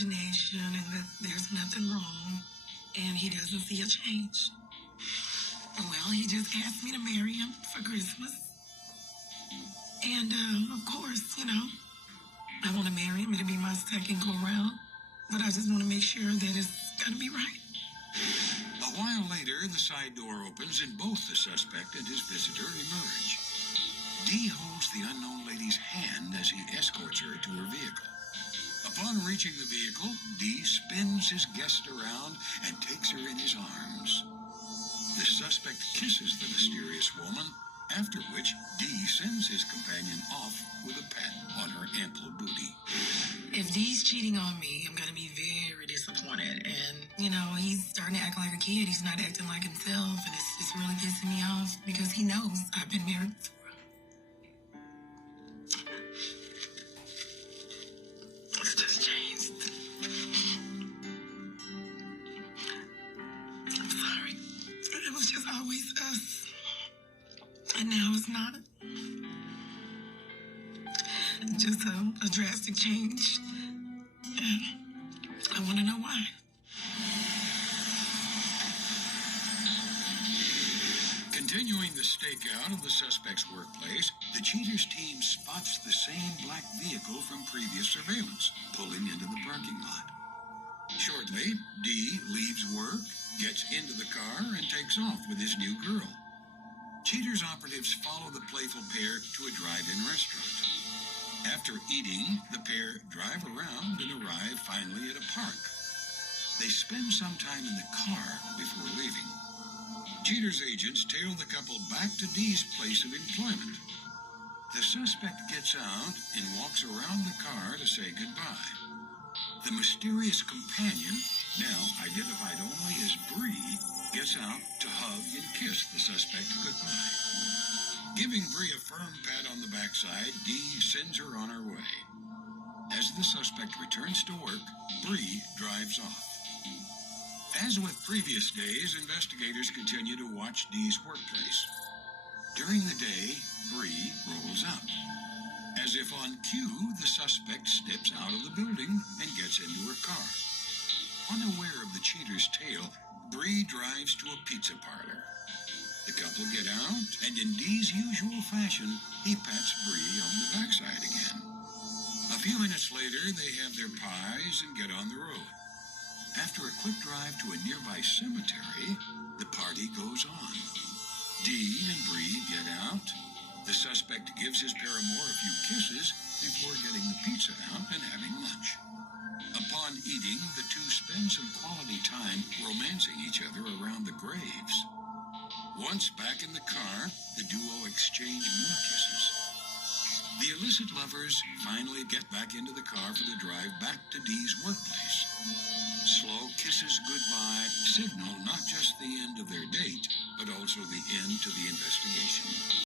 imagination and that there's nothing wrong, and he doesn't see a change. Well, he just asked me to marry him for Christmas. And, of course, I want to marry him. It'll be my second go-round. But I just want to make sure that it's going to be right. A while later, the side door opens and both the suspect and his visitor emerge. Dee holds the unknown lady's hand as he escorts her to her vehicle. Upon reaching the vehicle, Dee spins his guest around and takes her in his arms. The suspect kisses the mysterious woman, after which Dee sends his companion off with a pat on her ample booty. If Dee's cheating on me, I'm going to be very disappointed. And, he's starting to act like a kid. He's not acting like himself, and it's really pissing me off because he knows I've been married before. It's just changed. I'm sorry. It was just always us. And now it's not. Just a drastic change. And I want to know why. Continuing the stakeout of the suspect's workplace, the cheaters team spots the same black vehicle from previous surveillance, pulling into the parking lot. Shortly, Dee leaves work, gets into the car, and takes off with his new girl. Cheaters operatives follow the playful pair to a drive-in restaurant. After eating, the pair drive around and arrive finally at a park. They spend some time in the car before leaving. Cheaters' agents tail the couple back to Dee's place of employment. The suspect gets out and walks around the car to say goodbye. The mysterious companion, now identified only as Bree, gets out to hug and kiss the suspect goodbye. Giving Bree a firm pat on the backside, Dee sends her on her way. As the suspect returns to work, Bree drives off. As with previous days, investigators continue to watch Dee's workplace. During the day, Bree rolls up. As if on cue, the suspect steps out of the building and gets into her car. Unaware of the cheater's tail, Bree drives to a pizza parlor. The couple get out, and in Dee's usual fashion, he pats Bree on the backside again. A few minutes later, they have their pies and get on the road. After a quick drive to a nearby cemetery, the party goes on. Dee and Bree get out. The suspect gives his paramour a few kisses before getting the pizza out and having lunch. Upon eating, the two spend some quality time romancing each other around the graves. Once back in the car, the duo exchange more kisses. The illicit lovers finally get back into the car for the drive back to Dee's workplace. Slow kisses goodbye signal not just the end of their date, but also the end to the investigation.